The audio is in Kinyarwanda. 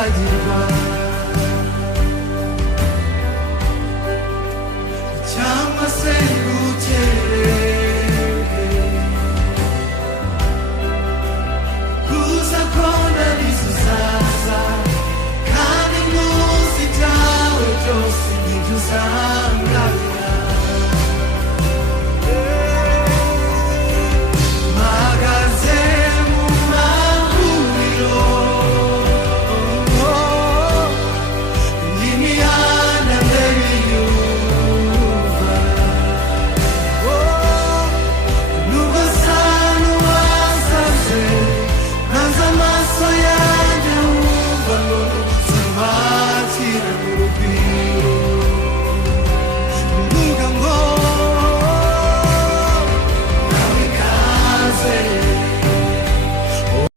kwibagirwa cyangwa se ngukerere kuza kona bizuzaza kandi ntuzitawe byose ntibyuzaza